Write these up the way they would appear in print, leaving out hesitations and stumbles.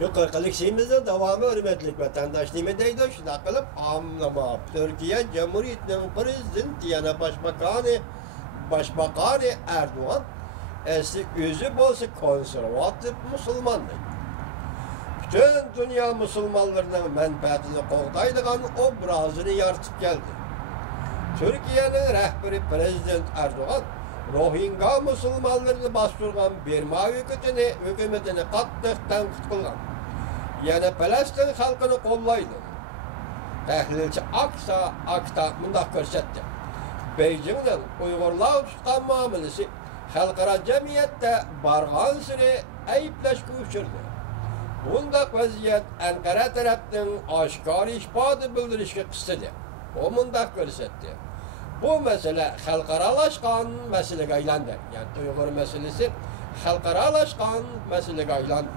Yukarıdaki şeyimizde devamı hürmetlik vatandaş nimedeydi şuna kılıp anlama. Türkiye Cumhuriyeti'nin prezidenti yani Başbakanı Erdoğan eski yüzü bolsa konservatif Müslümandı. Bütün dünya Müslümanlarının menfaatini koğdaydıgan obrazını yaratıp geldi. Türkiye'nin rehberi Prezident Erdoğan Rohingya Müslümanlarını bastırgan Birma hükümetini katlık tenkit kılgan. Yani Palestin halkını kollaydı. Tahlilçi Akta mındak görsetti. Beijing'den Uygurlar tutan muamelesi halkara cemiyette bargan süre ayıpleşki uçurdu. Bundaq vaziyet Ankara tarafından aşkar ispadı bildirişki kıstedi. O mındak görsetti. Bu mesele halkaralaşkan meselege aylandı. Yani Uygur meselesi halkaralaşkan meselege aylandı.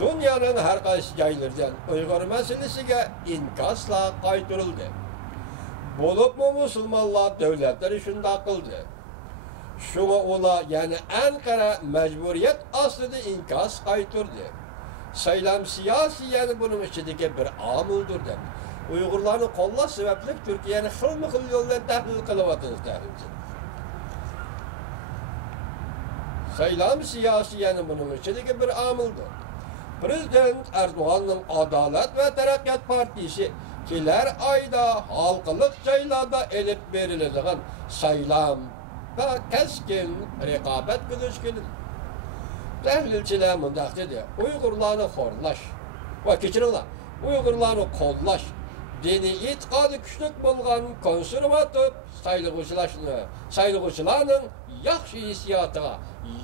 Dünyanın her qaysı yerlerden Uygur meselesiga inkasla qaytırıldı. Bolup mu Müslümanlar devletleri şunda kıldı. Şuna ola yani Ankara mecburiyet aslında inkas qaytırdı. Saylam siyasi yani bunun içindeki bir amıldır demiş. Uygurlarını kollaş sebeplik Türkiye'nin xil yoldan tahlil kılıvatınız tahlilci. Saylam siyasi yani bunun içindeki bir amıldır. Prezident Erdoğan'ın Adalet ve Terakkiat Partisi kiler ayda halkılık sayılarda elip verildiğin saylam ve keskin rekabet güdüşkünün. Tahlilçiler mındak dedi, Uygurlarını horlaş, ve keçirinler, Uygurlarını kollaş, dini itikadı güçlük bulgan konservatif sayılıgıçılarının yaxşı hissiyatına,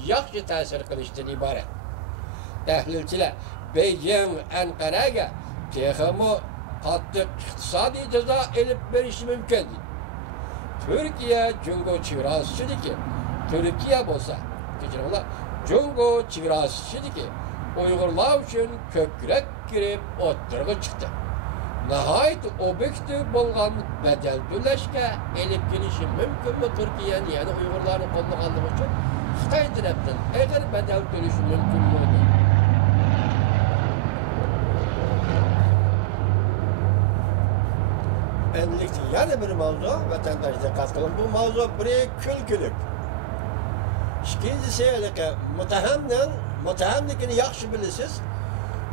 yaxşı təsir kılıştığını ibaret. Tahlilçiler, Beijing, Ankara'ya texmi katlı iktisadi ceza elip verişi mümkün. Türkiye, Cungo çivrasıdır ki, Türkiye bolsa, keçirinler, Cungo çivrasıdır ki, Uygurlar için kökrek girip oturgu çıktı. Nihayet objektif bolgan bedel düleşke elip gelişi mümkün mü Türkiye'nin yani Uygurların kolunu kaldırmak için Xitay tarafından eğer bedel dönüşü mümkün mü? Enlikti yani bir mavzu vatandaşta katkılın. Bu mavzu buraya külkülük. İkincisi mütehemlikini yaxşı bilisiz.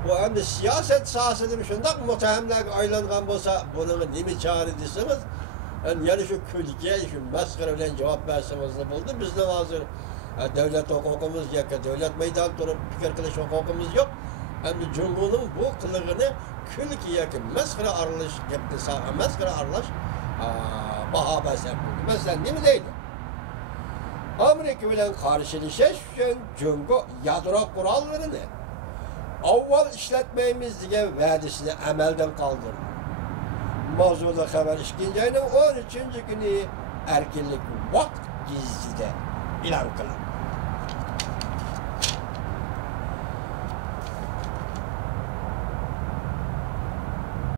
Bu hem de siyaset sahasında şundak mütehemler aylangan bolsa bunun nemi çare desiniz. Yani şu külkiye, şu maskara bilen cevap verseniz de buldu. Bizden hazır devlet hukukumuz yok, devlet meydan durup fikir kılış hukukumuz yok. Hem de Cumhur'un bu kılığını külkiye ki maskara aralış yaptı, maskara aralaş baha basar. Mesela ne mi değil? Amerika bilen karşılaşış için Cumhur yadro kurallarını avval işletmeyimiz diye vədisini əməldən kaldırdı. Mavzuda haber ikinci ayının 13. günü erkinlik vakt gizlide ilan kılındı.